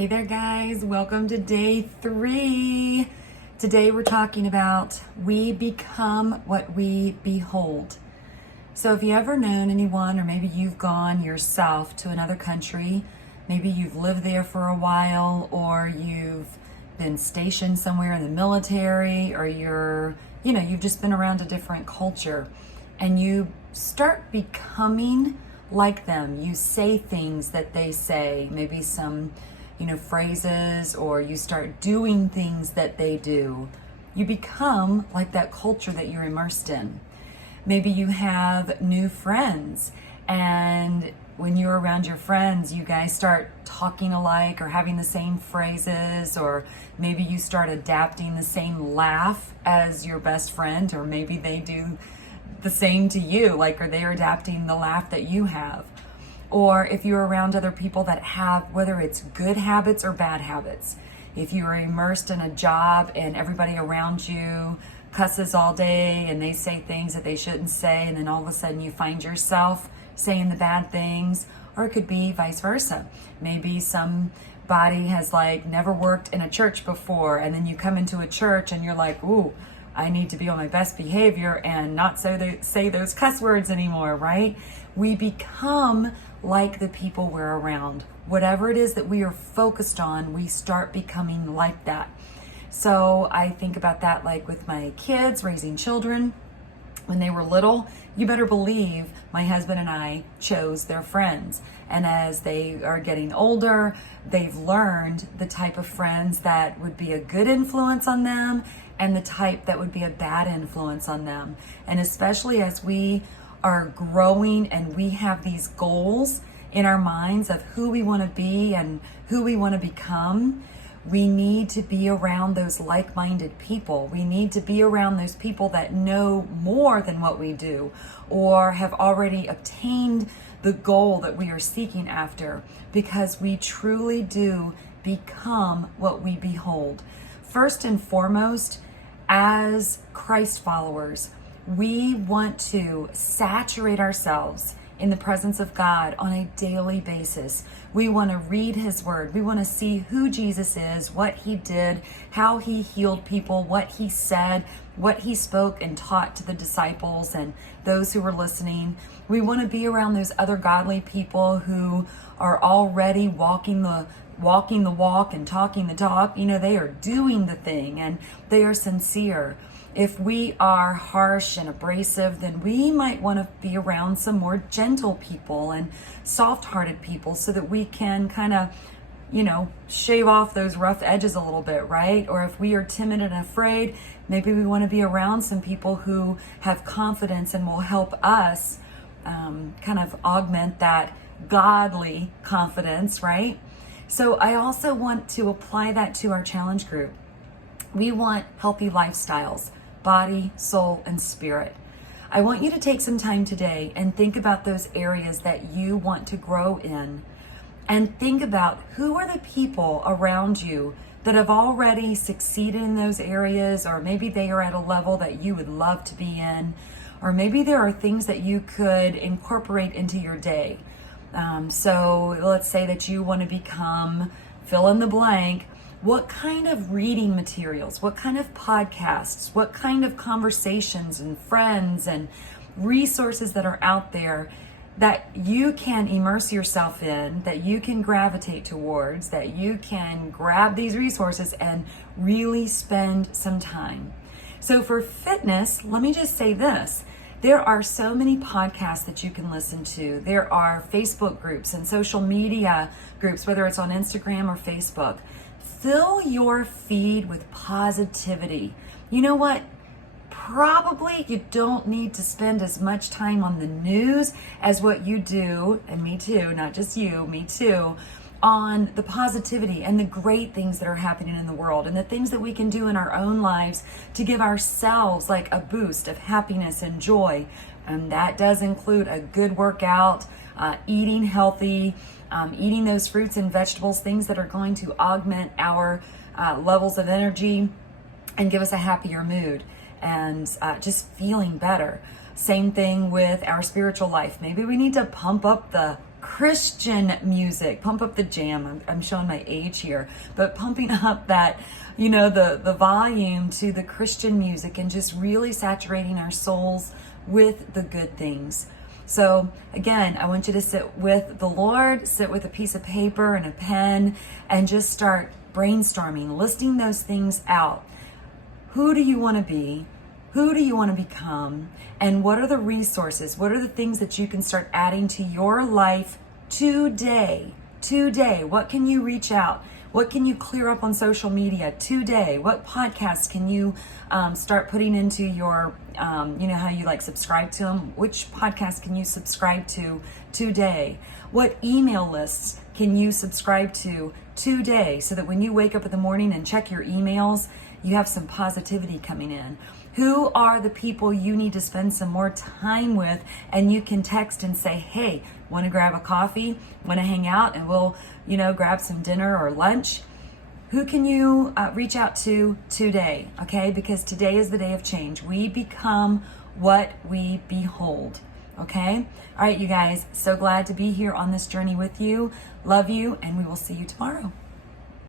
Hey there, guys. Welcome to day 3. Today we're talking about we become what we behold. So if you ever known anyone, or maybe you've gone yourself to another country, maybe you've lived there for a while, or you've been stationed somewhere in the military, or you've just been around a different culture, and you start becoming like them. You say things that they say, maybe some phrases, or you start doing things that they do. You become like that culture that you're immersed in. Maybe you have new friends, and when you're around your friends, you guys start talking alike or having the same phrases, or maybe you start adapting the same laugh as your best friend, or maybe they do the same to you, or they're adapting the laugh that you have. Or if you're around other people that have, whether it's good habits or bad habits, if you are immersed in a job and everybody around you cusses all day and they say things that they shouldn't say, and then all of a sudden you find yourself saying the bad things. Or it could be vice versa. Maybe somebody has never worked in a church before, and then you come into a church and you're like, ooh, I need to be on my best behavior and not say those cuss words anymore, right? We become like the people we're around. Whatever it is that we are focused on, we start becoming like that. So I think about that with my kids, raising children. When they were little, you better believe my husband and I chose their friends. And as they are getting older, they've learned the type of friends that would be a good influence on them and the type that would be a bad influence on them. And especially as we are growing and we have these goals in our minds of who we want to be and who we want to become, we need to be around those like-minded people. We need to be around those people that know more than what we do, or have already obtained the goal that we are seeking after, because we truly do become what we behold. First and foremost, as Christ followers, we want to saturate ourselves in the presence of God on a daily basis. We want to read His Word. We want to see who Jesus is, what He did, how He healed people, what He said, what He spoke and taught to the disciples and those who were listening. We want to be around those other godly people who are already walking the walk and talking the talk. They are doing the thing and they are sincere. If we are harsh and abrasive, then we might want to be around some more gentle people and soft-hearted people, so that we can kind of, shave off those rough edges a little bit, right? Or if we are timid and afraid, maybe we want to be around some people who have confidence and will help us kind of augment that godly confidence, right? So I also want to apply that to our challenge group. We want healthy lifestyles, body, soul, and spirit. I want you to take some time today and think about those areas that you want to grow in, and think about who are the people around you that have already succeeded in those areas, or maybe they are at a level that you would love to be in, or maybe there are things that you could incorporate into your day. So let's say that you want to become fill in the blank. What kind of reading materials, what kind of podcasts, what kind of conversations and friends and resources that are out there that you can immerse yourself in, that you can gravitate towards, that you can grab these resources and really spend some time. So for fitness, let me just say this. There are so many podcasts that you can listen to. There are Facebook groups and social media groups, whether it's on Instagram or Facebook. Fill your feed with positivity. You know what? Probably you don't need to spend as much time on the news as what you do, and me too, not just you, me too, on the positivity and the great things that are happening in the world, and the things that we can do in our own lives to give ourselves a boost of happiness and joy. And that does include a good workout, eating healthy, eating those fruits and vegetables, things that are going to augment our levels of energy and give us a happier mood, and just feeling better. Same thing with our spiritual life. Maybe we need to pump up the Christian music, pump up the jam. I'm showing my age here, but pumping up that, the volume to the Christian music and just really saturating our souls with the good things. So again, I want you to sit with the Lord, sit with a piece of paper and a pen, and just start brainstorming, listing those things out. Who do you want to be? Who do you want to become? And what are the resources? What are the things that you can start adding to your life today? Today, what can you reach out? What can you clear up on social media today? What podcasts can you start putting into your, how you like subscribe to them? Which podcast can you subscribe to today? What email lists can you subscribe to today so that when you wake up in the morning and check your emails, you have some positivity coming in? Who are the people you need to spend some more time with, and you can text and say, hey, want to grab a coffee? Want to hang out and we'll, grab some dinner or lunch? Who can you reach out to today? Okay, because today is the day of change. We become what we behold. Okay? All right, you guys, so glad to be here on this journey with you. Love you, and we will see you tomorrow.